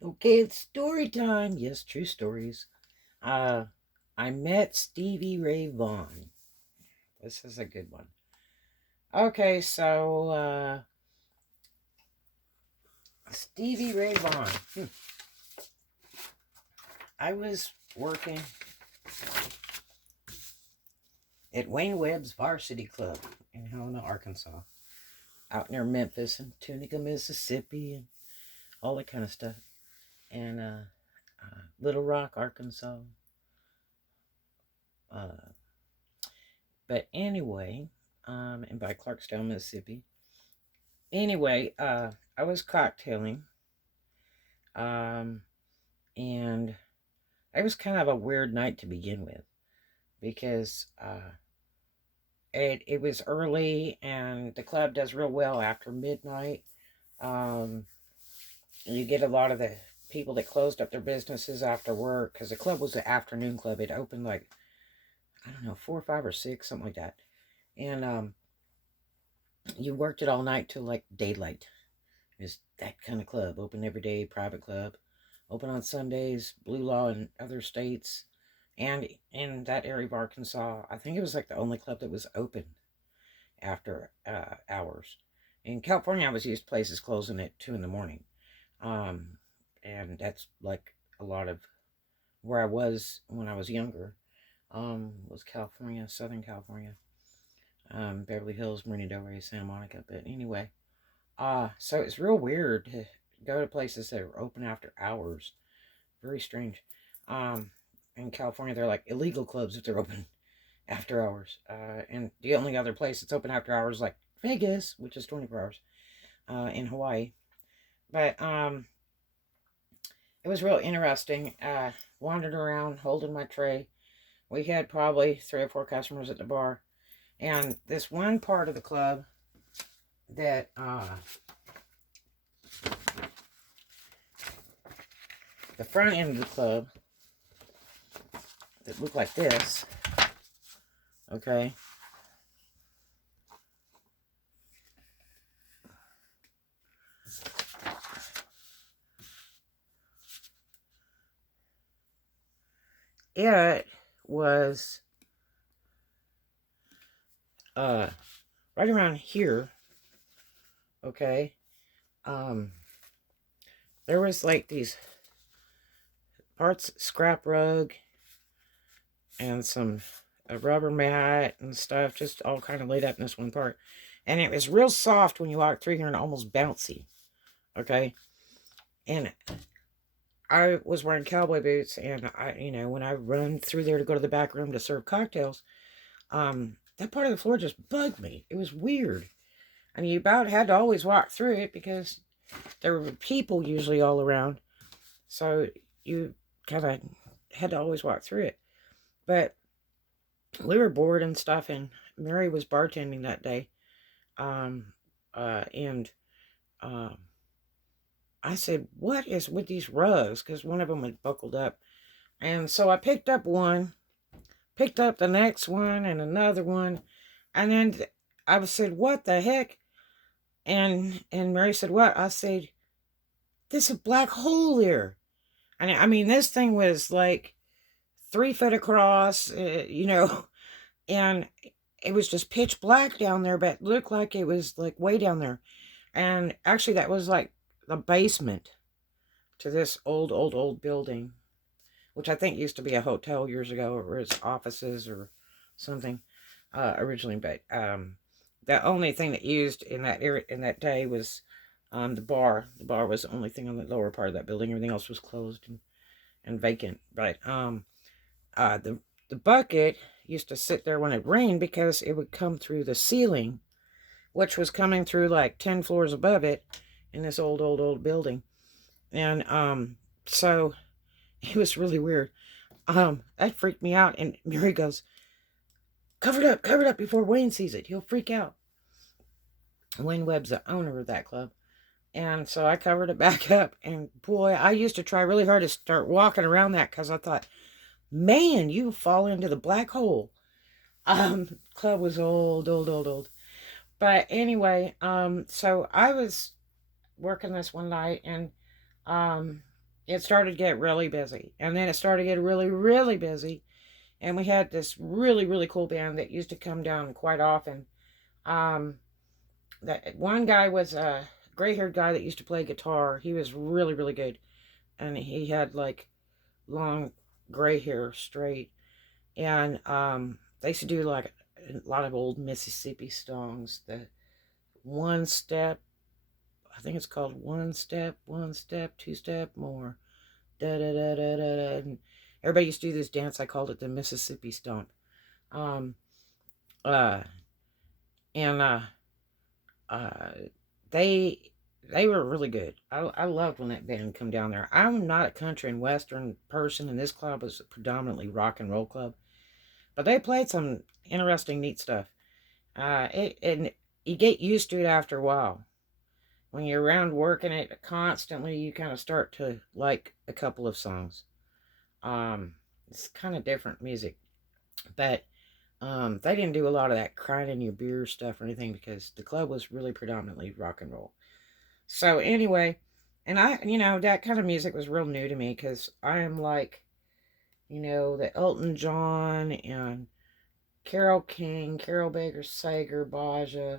Okay, it's story time. Yes, true stories. Uh, I met Stevie Ray Vaughan. This is a good one. Okay, so Stevie Ray Vaughan. I was working at Wayne Webb's Varsity Club in Helena, Arkansas, out near Memphis and Tunica, Mississippi, and all that kind of stuff. And Little Rock, Arkansas. Uh, but anyway, and by Clarksdale, Mississippi. Anyway, I was cocktailing, um, and it was kind of a weird night to begin with because it was early, and the club does real well after midnight. Um, you get a lot of the people that closed up their businesses after work because the club was an afternoon club. It opened like I don't know 4, 5, or 6, something like that, and you worked it all night till like daylight. It was that kind of club, open every day, private club, open on Sundays, blue law in other states, and in that area of Arkansas, I think it was like the only club that was open after hours. In California, I was used to places closing at 2 in the morning, um, and that's like a lot of where I was when I was younger. Was California, Southern California, Beverly Hills, Marina Del Rey, Santa Monica. But anyway, so it's real weird to go to places that are open after hours. Very strange. Um, in California, they're like illegal clubs if they're open after hours. And the only other place that's open after hours, like Vegas, which is 24 hours, in Hawaii. But it was real interesting. Wandered around holding my tray. We had probably 3 or 4 customers at the bar, and this one part of the club that the front end of the club that looked like this. Okay. It was uh right around here, okay. Um there was like these parts scrap rug and some a rubber mat and stuff just all kind of laid up in this one part. And it was real soft when you walked through here and almost bouncy. Okay. And I was wearing cowboy boots, and when I run through there to go to the back room to serve cocktails, that part of the floor just bugged me. It was weird. I mean, you about had to always walk through it because there were people usually all around. So you kind of had to always walk through it. But we were bored and stuff, and Mary was bartending that day. Um, and I said, "What is with these rugs?" Because one of them had buckled up. And so I picked up one, picked up the next one, and another one. And then I said, "What the heck?" And Mary said, "What?" I said, "There's a black hole here." And I mean, this thing was like 3 foot across, and it was just pitch black down there, but it looked like it was like way down there. And actually, that was like the basement to this old building, which I think used to be a hotel years ago, or its offices or something originally. But the only thing that used in that area in that day was the bar. The bar was the only thing on the lower part of that building. Everything else was closed and vacant. But the bucket used to sit there when it rained because it would come through the ceiling, which was coming through like 10 floors above it in this old building. And so it was really weird. That freaked me out. And Mary goes, cover it up before Wayne sees it. He'll freak out. Wayne Webb's the owner of that club. And so I covered it back up. And boy, I used to try really hard to start walking around that because I thought, man, you fall into the black hole. Club was old. But anyway, so I was working this one night, and it started to get really busy. And then it started to get really, really busy. And we had this really, really cool band that used to come down quite often. Um, that one guy was a gray-haired guy that used to play guitar. He was really, really good. And he had like long gray hair straight. And they used to do like a lot of old Mississippi songs. The one step, I think it's called one step, two step more. Da da da da da da. And everybody used to do this dance. I called it the Mississippi Stomp. Um, uh, and uh, they they were really good. I loved when that band come down there. I'm not a country and western person, and this club was a predominantly rock and roll club. But they played some interesting, neat stuff. And you get used to it after a while. When you're around working it constantly, you kind of start to like a couple of songs. It's kind of different music, but they didn't do a lot of that crying in your beer stuff or anything because the club was really predominantly rock and roll. So anyway, and that kind of music was real new to me because I am like, the Elton John and Carole King, Carol Baker Sager, Baja.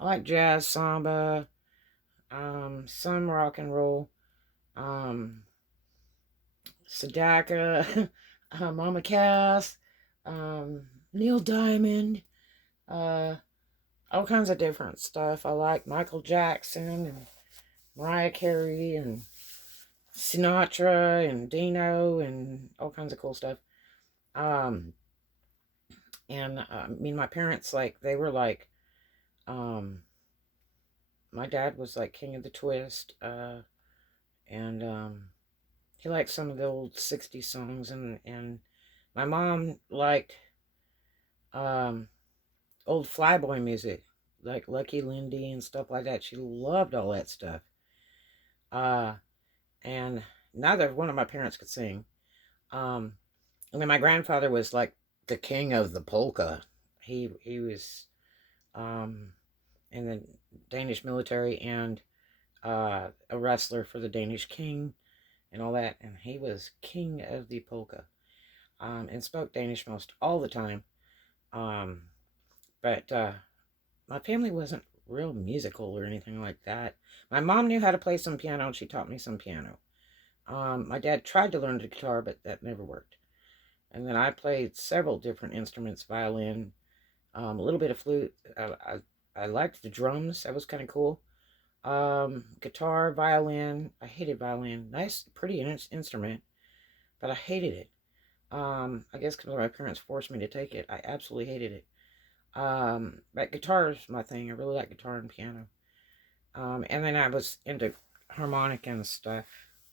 I like jazz, samba, some rock and roll, um, Sadaka, Mama Cass, Neil Diamond, uh, all kinds of different stuff. I like Michael Jackson and Mariah Carey and Sinatra and Dino and all kinds of cool stuff. Um, and my parents, like, they were like, um, my dad was like king of the twist, and he liked some of the old 60s songs, and my mom liked um, old flyboy music, like Lucky Lindy and stuff like that. She loved all that stuff. Uh, and neither one of my parents could sing. Um, and then my grandfather was like the king of the polka. He was in the Danish military and a wrestler for the Danish king and all that. And he was king of the polka, and spoke Danish most all the time. Um, but my family wasn't real musical or anything like that. My mom knew how to play some piano, and she taught me some piano. My dad tried to learn the guitar, but that never worked. And then I played several different instruments, violin, a little bit of flute. I liked the drums. That was kind of cool. Guitar, violin. I hated violin. Nice, pretty instrument, but I hated it. I guess because my parents forced me to take it. I absolutely hated it. But guitar is my thing. I really like guitar and piano. And then I was into harmonica and stuff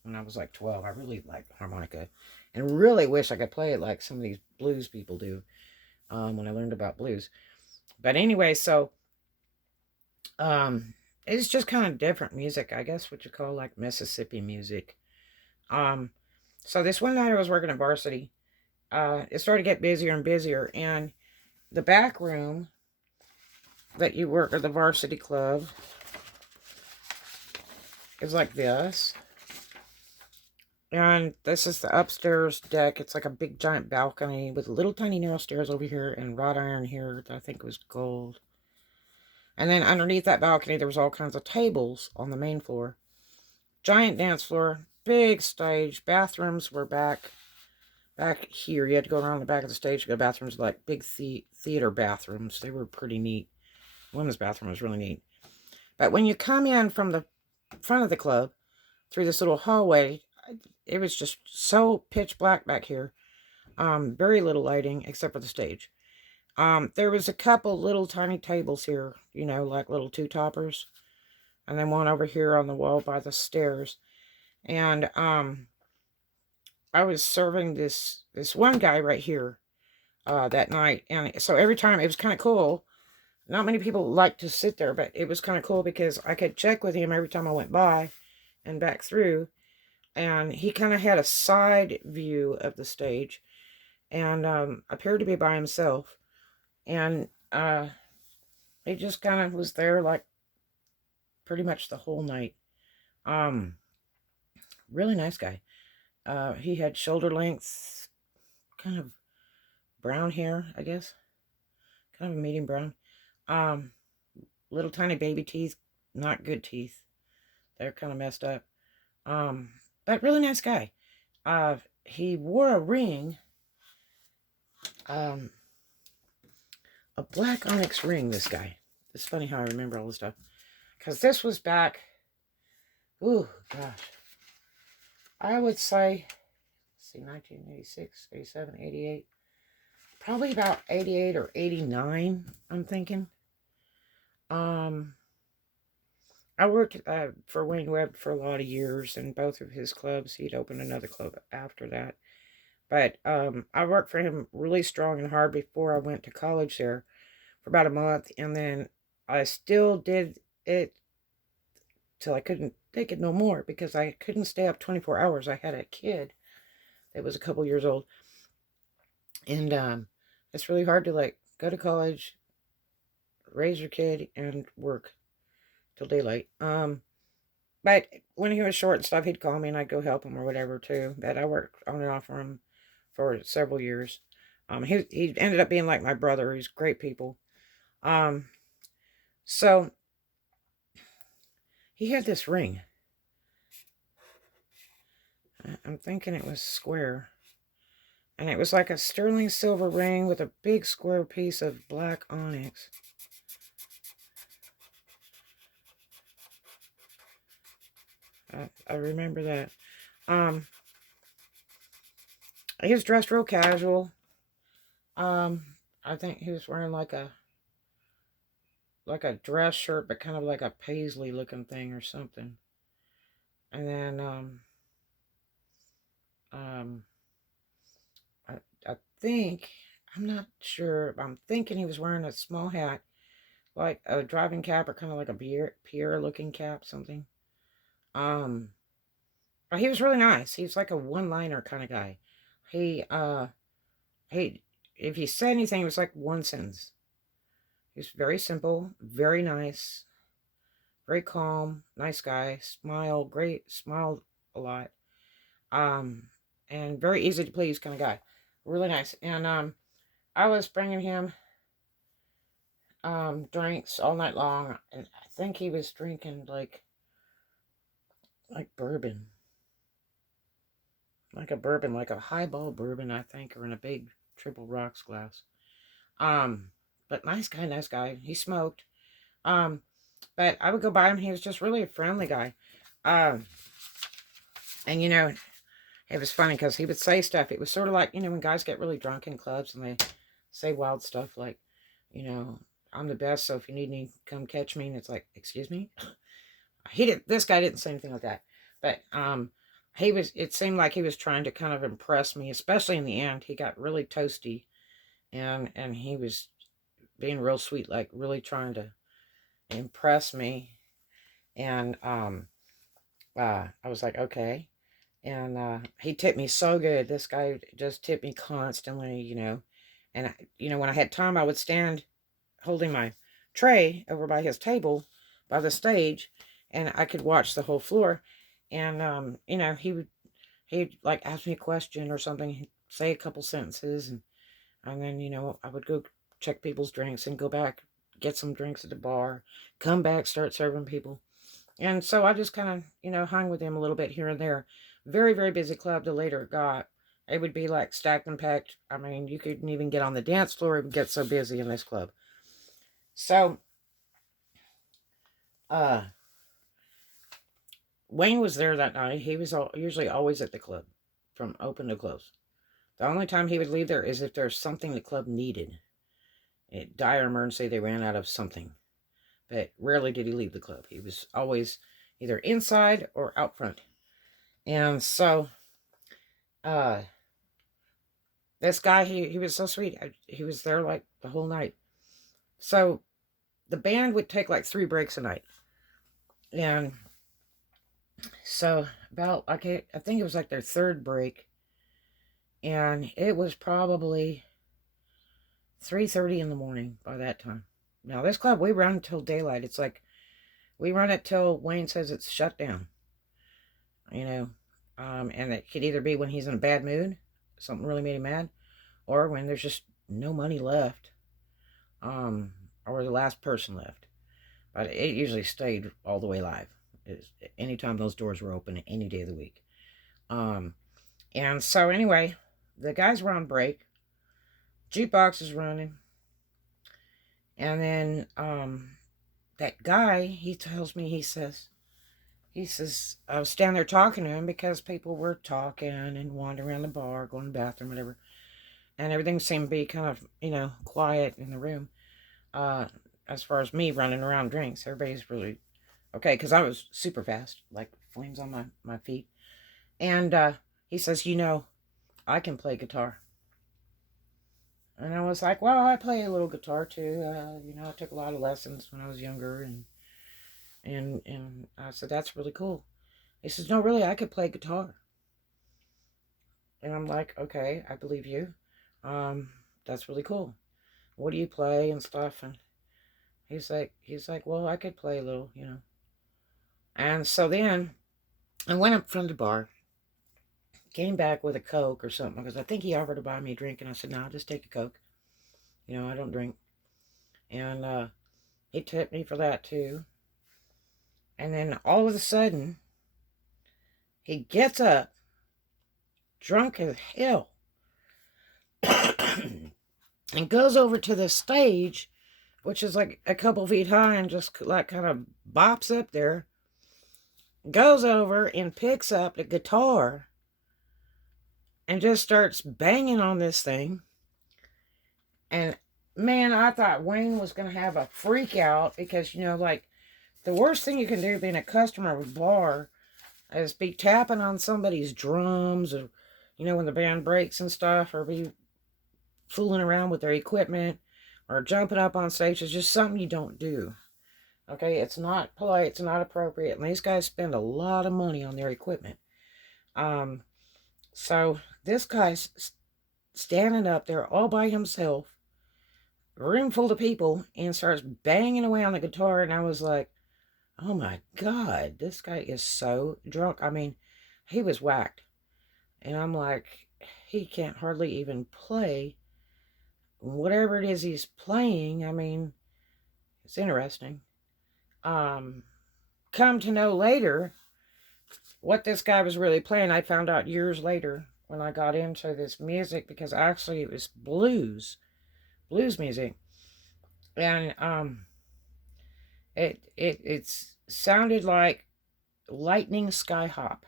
when I was like 12. I really liked harmonica and really wish I could play it like some of these blues people do, when I learned about blues. But anyway, so it's just kind of different music, I guess what you call like Mississippi music. Um, so this one night I was working at varsity. It started to get busier and busier, and the back room that you work at the varsity club is like this. And this is the upstairs deck. It's like a big giant balcony with little tiny narrow stairs over here and wrought iron here that I think was gold. And then underneath that balcony there was all kinds of tables on the main floor. Giant dance floor, big stage, bathrooms were back here. You had to go around the back of the stage to go to bathrooms, like big theater bathrooms. They were pretty neat. The women's bathroom was really neat. But when you come in from the front of the club through this little hallway, it was just so pitch black back here. Very little lighting except for the stage. There was a couple little tiny tables here, like little two-toppers. And then one over here on the wall by the stairs. And I was serving this one guy right here that night. And so every time, it was kind of cool. Not many people like to sit there, but it was kind of cool because I could check with him every time I went by and back through. And he kind of had a side view of the stage and appeared to be by himself. And he just kind of was there like pretty much the whole night. Really nice guy. He had shoulder length, kind of brown hair, I guess. Kind of a medium brown. Um, Little tiny baby teeth, not good teeth. They're kind of messed up. But really nice guy. He wore a ring, a black onyx ring, this guy. It's funny how I remember all this stuff. Because this was back, ooh, gosh. I would say, let's see, 1986, 87, 88. Probably about 88 or 89, I'm thinking. I worked for Wayne Webb for a lot of years in both of his clubs. He'd opened another club after that. But I worked for him really strong and hard before I went to college there for about a month. And then I still did it till I couldn't take it no more because I couldn't stay up 24 hours. I had a kid that was a couple years old. And it's really hard to like go to college, raise your kid, and work till daylight. But when he was short and stuff, he'd call me and I'd go help him or whatever too. But I worked on and off for him for several years. He ended up being like my brother. He's great people. So he had this ring. I'm thinking it was square. And it was like a sterling silver ring with a big square piece of black onyx. I remember that. He was dressed real casual. I think he was wearing like a dress shirt, but kind of like a paisley looking thing or something. And then I think, I'm not sure, I'm thinking he was wearing a small hat, like a driving cap or kind of like a Pierre looking cap, something. But he was really nice. He was like a one-liner kind of guy. He if he said anything, it was like one sentence. He was very simple, very nice, very calm, nice guy, smiled a lot. And very easy to please kind of guy. Really nice. And I was bringing him drinks all night long, and I think he was drinking like bourbon. Like a bourbon, like a highball bourbon, I think, or in a big triple rocks glass. But nice guy. He smoked. But I would go by him. He was just really a friendly guy. And you know, it was funny because he would say stuff. It was sort of like, you know, when guys get really drunk in clubs and they say wild stuff like, you know, I'm the best, so if you need me, come catch me. And it's like, excuse me? This guy didn't say anything like that. But, it seemed like he was trying to kind of impress me, especially in the end. He got really toasty and he was being real sweet, like really trying to impress me. And, I was like, okay. And he tipped me so good. This guy just tipped me constantly, you know. And, you know, when I had time, I would stand holding my tray over by his table by the stage, and I could watch the whole floor. And, you know, he'd like ask me a question or something, he'd say a couple sentences, and then, you know, I would go check people's drinks and go back, get some drinks at the bar, come back, start serving people. And so I just kind of, you know, hung with him a little bit here and there. Very, very busy club the later it got. It would be like stacked and packed. I mean, you couldn't even get on the dance floor. It would get so busy in this club. So, Wayne was there that night. He was usually always at the club from open to close. The only time he would leave there is if there's something the club needed. A dire emergency, they ran out of something. But rarely did he leave the club. He was always either inside or out front. And so, this guy, he was so sweet. He was there like the whole night. So, the band would take like 3 breaks a night. And so, about, I think it was like their 3rd break. And it was probably 3:30 in the morning by that time. Now, this club, we run until daylight. It's like, we run it till Wayne says it's shut down. You know, And it could either be when he's in a bad mood, something really made him mad, or when there's just no money left, or the last person left. But it usually stayed all the way live. Anytime those doors were open, any day of the week. And so anyway, the guys were on break. Jukebox is running. And then that guy, he tells me, he says, I was standing there talking to him because people were talking and wandering around the bar, going to the bathroom, whatever. And everything seemed to be kind of, quiet in the room. As far as me running around drinks, everybody's really okay, because I was super fast, like flames on my feet. And he says, I can play guitar. And I was like, well, I play a little guitar too. I took a lot of lessons when I was younger, and I said, that's really cool. He says, no, really, I could play guitar. And I'm like, okay, I believe you. That's really cool. What do you play and stuff? And he's like, well, I could play a little, And so then I went up from the bar, came back with a Coke or something, because I think he offered to buy me a drink, and I said, no, I'll just take a Coke. I don't drink. And he tipped me for that too. And then all of a sudden, he gets up, drunk as hell, and goes over to the stage, which is like a couple feet high, and just like kind of bops up there, goes over and picks up the guitar and just starts banging on this thing. And man, I thought Wayne was going to have a freak out, because, like, the worst thing you can do being a customer of a bar is be tapping on somebody's drums, or, when the band breaks and stuff, or be fooling around with their equipment, or jumping up on stage. It's just something you don't do. Okay, it's not polite, it's not appropriate, and these guys spend a lot of money on their equipment. So this guy's standing up there all by himself, a room full of people, and starts banging away on the guitar, and I was like, oh my God, this guy is so drunk. I mean, he was whacked. And I'm like, he can't hardly even play whatever it is he's playing. I mean, it's interesting. Come to know later what this guy was really playing. I found out years later when I got into this music, because actually it was blues music. And it sounded like lightning sky hop.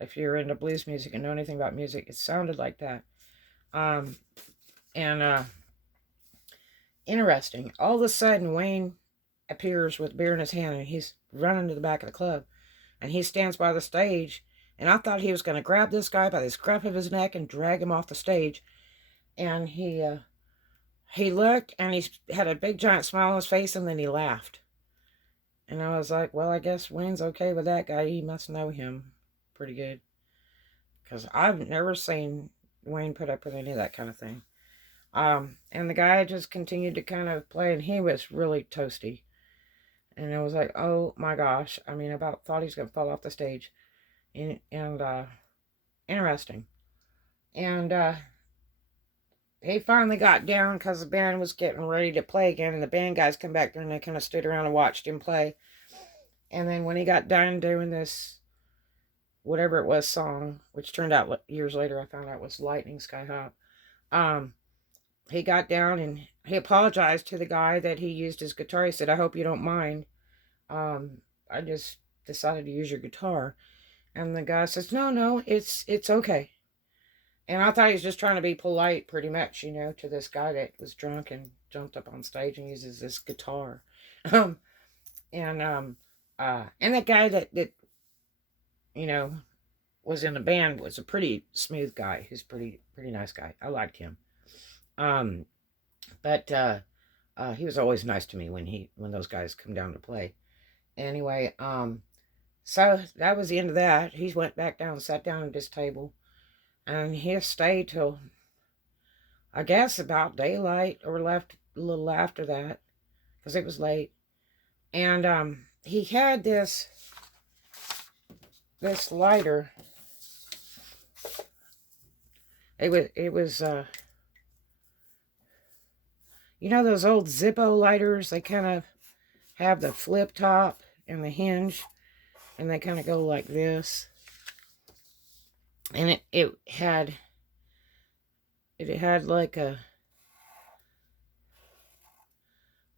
If you're into blues music and know anything about music, it sounded like that. Interesting. All of a sudden, Wayne appears with beer in his hand, and he's running to the back of the club, and he stands by the stage, and I thought he was going to grab this guy by the scruff of his neck and drag him off the stage. And he looked, and he had a big giant smile on his face, and then he laughed. And I was like, well, I guess Wayne's okay with that guy. He must know him pretty good, because I've never seen Wayne put up with any of that kind of thing. And the guy just continued to kind of play, and he was really toasty. And I was like, oh my gosh. I mean, about thought he was going to fall off the stage. And interesting. And he finally got down, because the band was getting ready to play again, and the band guys come back there, and they kind of stood around and watched him play. And then when he got done doing this, whatever it was, song, which turned out years later, I found out was Lightning Sky Hop, he got down and he apologized to the guy that he used his guitar. He said, I hope you don't mind. I just decided to use your guitar. And the guy says, no, it's okay. And I thought he was just trying to be polite, pretty much, to this guy that was drunk and jumped up on stage and uses this guitar. And that guy that was in the band was a pretty smooth guy. He's pretty nice guy. I liked him. But he was always nice to me when those guys come down to play. Anyway, so that was the end of that. He went back down and sat down at his table, and he stayed till, I guess, about daylight, or left a little after that, because it was late. And he had this lighter It was, you know those old Zippo lighters? They kind of have the flip top and the hinge, and they kind of go like this. And it had like a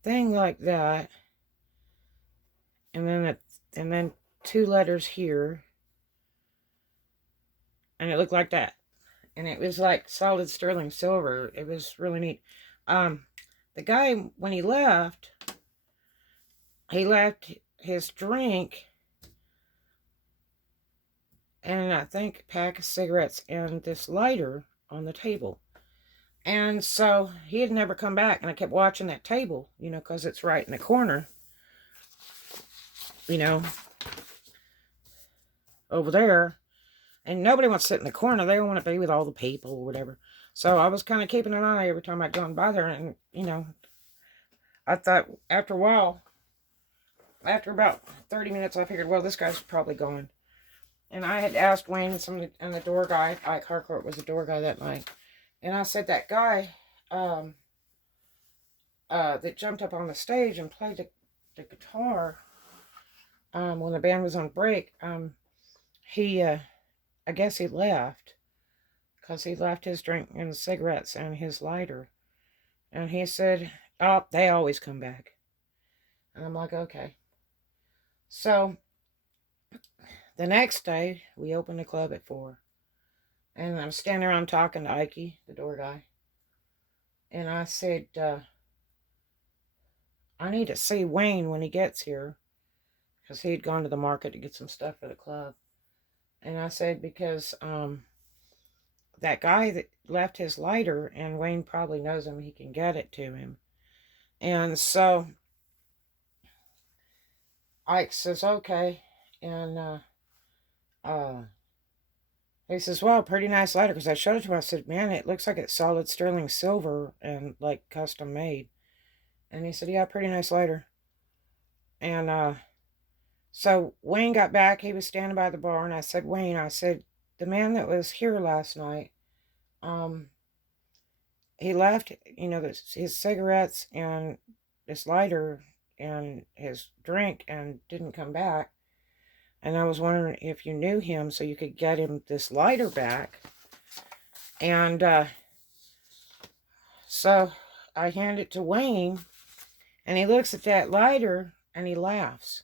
thing like that, and then two letters here, and it looked like that, and it was like solid sterling silver. It was really neat. The guy, when he left his drink and I think a pack of cigarettes and this lighter on the table. And so he had never come back, and I kept watching that table, you know, because it's right in the corner, you know, over there. And nobody wants to sit in the corner. They don't want to be with all the people or whatever. So I was kind of keeping an eye every time I'd gone by there. And, you know, I thought after a while, after about 30 minutes, I figured, well, this guy's probably gone. And I had asked Wayne and the door guy, Ike Harcourt was the door guy that night. And I said, that guy that jumped up on the stage and played the guitar when the band was on break, I guess he left, because he left his drink and cigarettes and his lighter. And he said, oh, they always come back. And I'm like, okay. So the next day, we opened the club at 4. And I'm standing around talking to Ike, the door guy. And I said, I need to see Wayne when he gets here, because he had gone to the market to get some stuff for the club. And I said, because that guy that left his lighter, and Wayne probably knows him, he can get it to him. And so Ike says, okay. And he says, well, pretty nice lighter, because I showed it to him. I said, man, it looks like it's solid sterling silver and like custom made. And he said, yeah, pretty nice lighter. And so Wayne got back. He was standing by the bar, and I said, Wayne, I said, the man that was here last night, he left, you know, his cigarettes and this lighter and his drink and didn't come back. And I was wondering if you knew him so you could get him this lighter back. And so I hand it to Wayne, and he looks at that lighter and he laughs.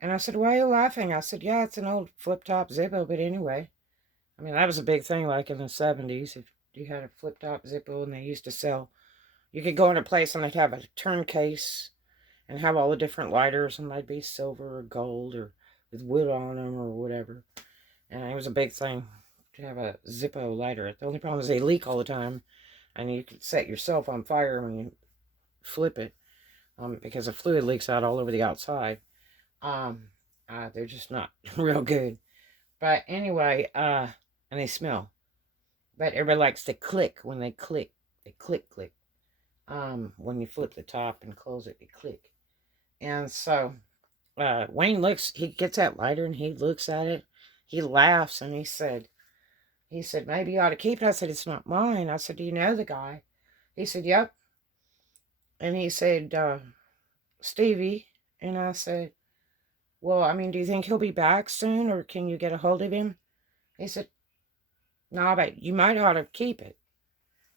And I said, why are you laughing? I said, yeah, it's an old flip-top Zippo, but anyway. I mean, that was a big thing, like in the 70s. If you had a flip-top Zippo, and they used to sell, you could go in a place and they'd have a turn case and have all the different lighters, and they'd be silver or gold or with wood on them or whatever. And it was a big thing to have a Zippo lighter. The only problem is they leak all the time, and you could set yourself on fire when you flip it, because the fluid leaks out all over the outside. They're just not real good. But anyway, and they smell. But everybody likes to click when they click. They click. When you flip the top and close it, they click. And so Wayne he gets that lighter and he looks at it. He laughs and he said, maybe you ought to keep it. I said, it's not mine. I said, do you know the guy? He said, yep. And he said, Stevie. And I said, well, I mean, do you think he'll be back soon, or can you get a hold of him? He said, no, but you might ought to keep it.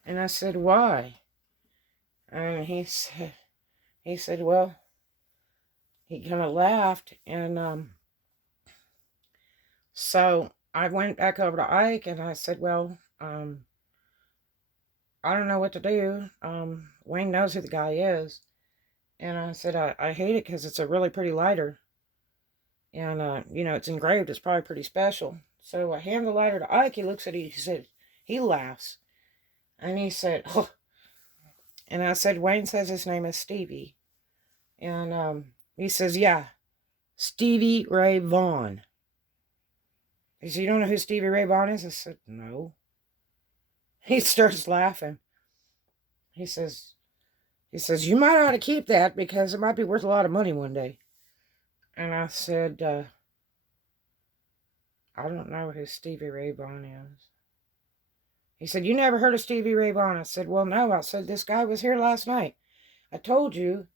And I said, why? And he said, well, he kind of laughed. And so I went back over to Ike, and I said, well, I don't know what to do. Wayne knows who the guy is. And I said, I hate it because it's a really pretty lighter. And, you know, it's engraved. It's probably pretty special. So I hand the lighter to Ike. He looks at it. He said, he laughs. And he said, oh. And I said, Wayne says his name is Stevie. And he says, yeah, Stevie Ray Vaughan. He said, you don't know who Stevie Ray Vaughan is? I said, no. He starts laughing. He says, you might ought to keep that, because it might be worth a lot of money one day. And I said, I don't know who Stevie Ray Vaughan is. He said, you never heard of Stevie Ray Vaughan? I said, well, no. I said, this guy was here last night. I told you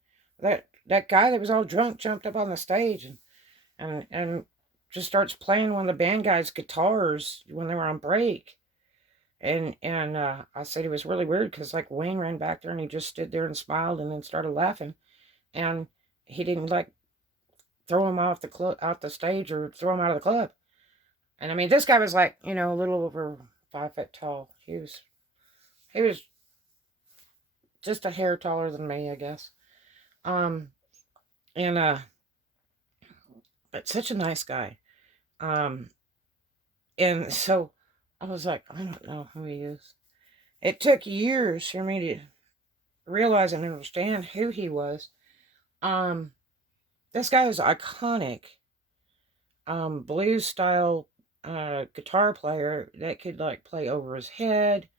that guy that was all drunk jumped up on the stage and just starts playing one of the band guys' guitars when they were on break. And I said it was really weird because like Wayne ran back there and he just stood there and smiled and then started laughing. And he didn't like throw him off out the stage or throw him out of the club. And I mean, this guy was like, a little over 5 foot tall. He was just a hair taller than me, I guess. Um, and but such a nice guy. And so I was like, I don't know who he is. It took years for me to realize and understand who he was. This guy was iconic. Blues style guitar player that could like play over his head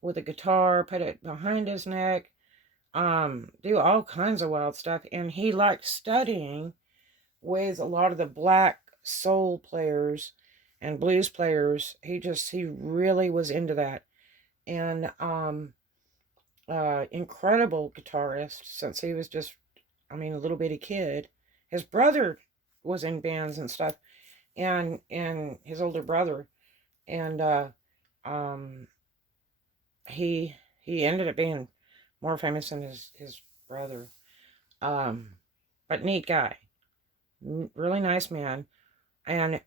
with a guitar, put it behind his neck, do all kinds of wild stuff. And he liked studying with a lot of the black soul players and blues players. He really was into that. And incredible guitarist since he was just, a little bitty kid. His brother was in bands and stuff, and his older brother, and he ended up being more famous than his brother. But neat guy, really nice man. And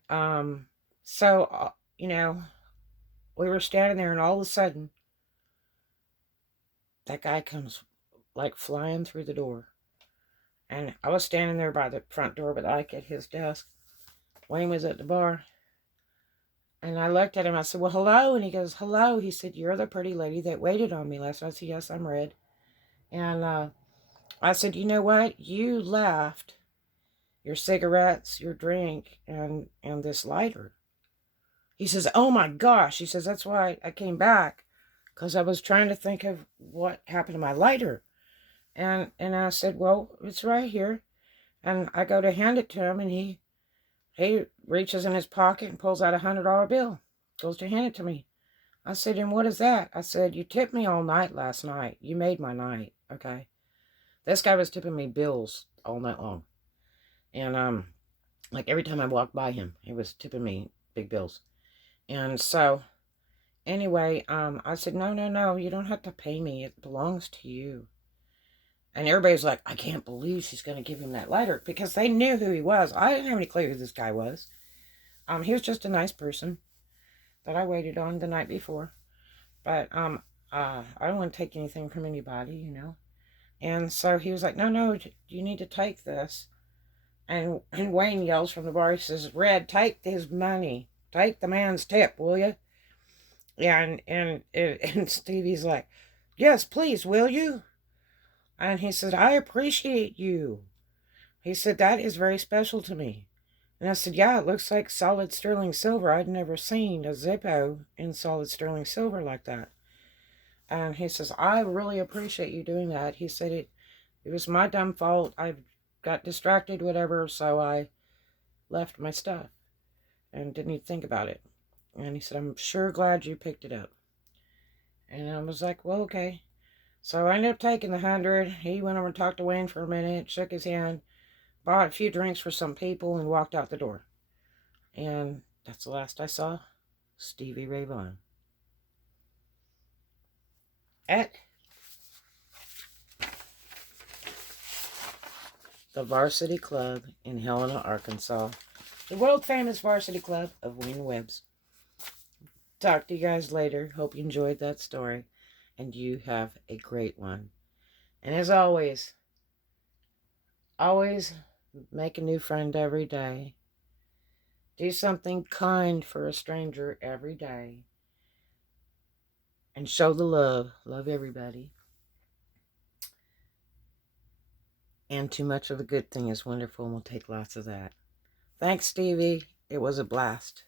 so we were standing there, and all of a sudden that guy comes like flying through the door. And I was standing there by the front door, but like at his desk. Wayne was at the bar. And I looked at him. I said, well, hello. And he goes, hello. He said, you're the pretty lady that waited on me last night. I said, yes, I'm Red. And I said, you know what? You left your cigarettes, your drink, and this lighter. He says, oh my gosh. He says, that's why I came back. Because I was trying to think of what happened to my lighter. And I said, well, it's right here. And I go to hand it to him, and he reaches in his pocket and pulls out $100 bill. Goes to hand it to me. I said, and what is that? I said, you tipped me all night last night. You made my night, okay? This guy was tipping me bills all night long. And like every time I walked by him, he was tipping me big bills. And so anyway, I said, no, you don't have to pay me. It belongs to you. And everybody's like, I can't believe she's going to give him that lighter. Because they knew who he was. I didn't have any clue who this guy was. He was just a nice person that I waited on the night before. But I don't want to take anything from anybody, And so he was like, no, you need to take this. And Wayne yells from the bar, he says, Red, take his money. Take the man's tip, will you? Yeah, and Stevie's like, yes, please, will you? And he said, I appreciate you. He said, that is very special to me. And I said, yeah, it looks like solid sterling silver. I'd never seen a Zippo in solid sterling silver like that. And he says, I really appreciate you doing that. He said, it was my dumb fault. I got distracted, whatever, so I left my stuff and didn't even think about it. And he said, I'm sure glad you picked it up. And I was like, well, okay. So I ended up taking the 100. He went over and talked to Wayne for a minute, shook his hand, bought a few drinks for some people, and walked out the door. And that's the last I saw Stevie Ray Vaughan. At the Varsity Club in Helena, Arkansas. The world-famous Varsity Club of Wayne Webb's. Talk to you guys later. Hope you enjoyed that story. And you have a great one. And as always make a new friend every day. Do something kind for a stranger every day. And show the love. Love everybody. And too much of a good thing is wonderful, and we'll take lots of that. Thanks, Stevie. It was a blast.